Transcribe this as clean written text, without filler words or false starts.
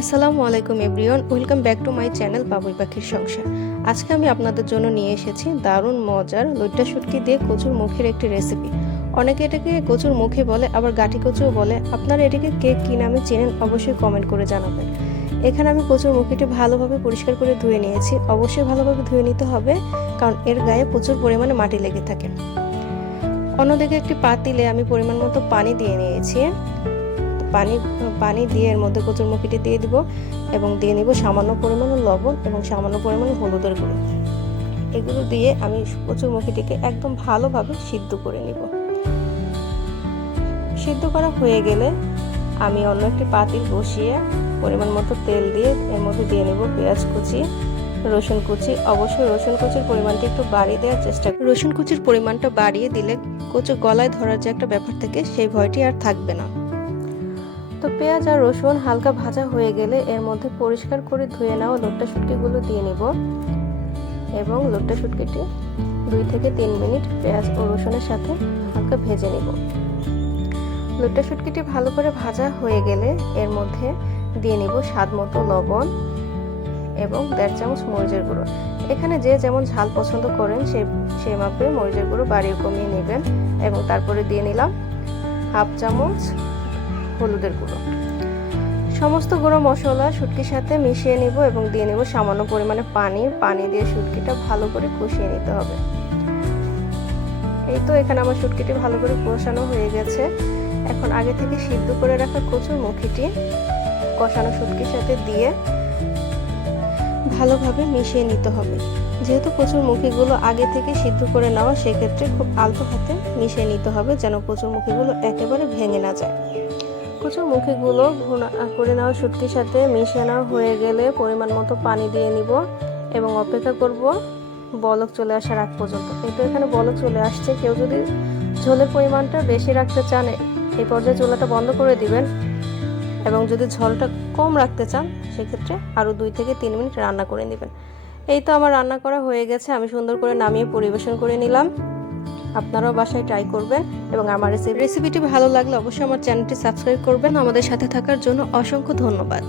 আসসালামু আলাইকুম everyone, welcome back to my channel বাবুই পাখির সংসার। আজকে আমি আপনাদের জন্য নিয়ে এসেছি দারুণ মজার লইট্টা শুটকি দিয়ে কচুর মুখের একটি রেসিপি। অনেকে এটাকে কচুর মুখী বলে, আবার গাঠি কচুও বলে। আপনারা এটাকে কে কী নামে চেনেন অবশ্যই কমেন্ট করে জানাবেন। এখানে আমি কচুর মুখিটি ভালোভাবে পরিষ্কার করে ধুয়ে নিয়েছি। অবশ্যই ভালোভাবে ধুয়ে নিতে হবে, কারণ এর গায়ে প্রচুর পরিমাণে মাটি লেগে থাকে। অন্যদিকে একটি পাতিলে আমি পরিমাণ মতো পানি দিয়ে নিয়েছি। পানি দিয়ে এর মধ্যে কচুরমুখিটি দিয়ে দিব এবং দিয়ে নিব সামান্য পরিমাণে লবণ এবং সামান্য পরিমাণে হলুদের গুঁড়ো। এগুলো দিয়ে আমি কচুরমুখিটিকে একদম ভালোভাবে সিদ্ধ করে নিব। সিদ্ধ করা হয়ে গেলে আমি অন্য একটি পাতিল বসিয়ে পরিমাণ মতো তেল দিয়ে এর মধ্যে দিয়ে নেব পেঁয়াজ কুচি, রসুন কুচি। অবশ্যই রসুন কুচির পরিমাণটা একটু বাড়িয়ে দেওয়ার চেষ্টা করুন। রসুন কুচির পরিমাণটা বাড়িয়ে দিলে কচু গলায় ধরার যে একটা ব্যাপার থাকে সেই ভয়টি আর থাকবে না। তো পেঁয়াজ আর রসুন হালকা ভাজা হয়ে গেলে এর মধ্যে পরিষ্কার করে ধুয়ে নেওয়া লইট্টা শুটকিগুলো দিয়ে নেব এবং লইট্টা শুটকিটি 2 থেকে 3 মিনিট পেঁয়াজ ও রসুনের সাথে হালকা ভেজে নেব। লইট্টা শুটকিটি ভালো করে ভাজা হয়ে গেলে এর মধ্যে দিয়ে নেব স্বাদ মতো লবণ এবং 1.5 চামচ মরিচের গুঁড়ো। এখানে যে যেমন ঝাল পছন্দ করেন সেই মাপে মরিচের গুঁড়ো বাড়িয়ে কমিয়ে নেবেন এবং তারপরে দিয়ে নিলাম 1/2 চামচ হলুদের গুঁড়ো। সমস্ত গুঁড়ো মশলা শুটকির সাথে মিশিয়ে নিব এবং দিয়ে নিব সামান্য পরিমাণে পানি দিয়ে শুটকিটা ভালো করে কষিয়ে নিতে হবে। এই তো এখানে আমার শুটকিটি ভালো করে কষানো হয়ে গেছে। এখন আগে থেকে সিদ্ধ করে রাখা কচুর মুখিটি কষানো শুটকির সাথে দিয়ে ভালোভাবে মিশিয়ে নিতে হবে। যেহেতু কচুর মুখিগুলো আগে থেকে সিদ্ধ করে নেওয়া, সেক্ষেত্রে খুব আলতো হাতে মিশিয়ে নিতে হবে যেন কচুর মুখিগুলো একেবারে ভেঙে না যায়। কচুর মুখিগুলো ভুনা করে নেওয়া শুটকির সাথে মিশিয়ে নেওয়া হয়ে গেলে পরিমাণ মতো পানি দিয়ে নিব এবং অপেক্ষা করব বলক চলে আসার আগ পর্যন্ত। কিন্তু এখানে বলক চলে আসছে। কেউ যদি ঝোলের পরিমাণটা বেশি রাখতে চান এই পর্যায়ে চুলাটা বন্ধ করে দিবেন এবং যদি ঝোলটা কম রাখতে চান সেক্ষেত্রে আরও 2 থেকে 3 মিনিট রান্না করে নেবেন। এই তো আমার রান্না করা হয়ে গেছে। আমি সুন্দর করে নামিয়ে পরিবেশন করে নিলাম। আপনারাও বাসায় ট্রাই করবেন এবং আমার রেসিপিটি ভালো লাগলে অবশ্যই আমার চ্যানেলটি সাবস্ক্রাইব করবেন। আমাদের সাথে থাকার জন্য অসংখ্য ধন্যবাদ।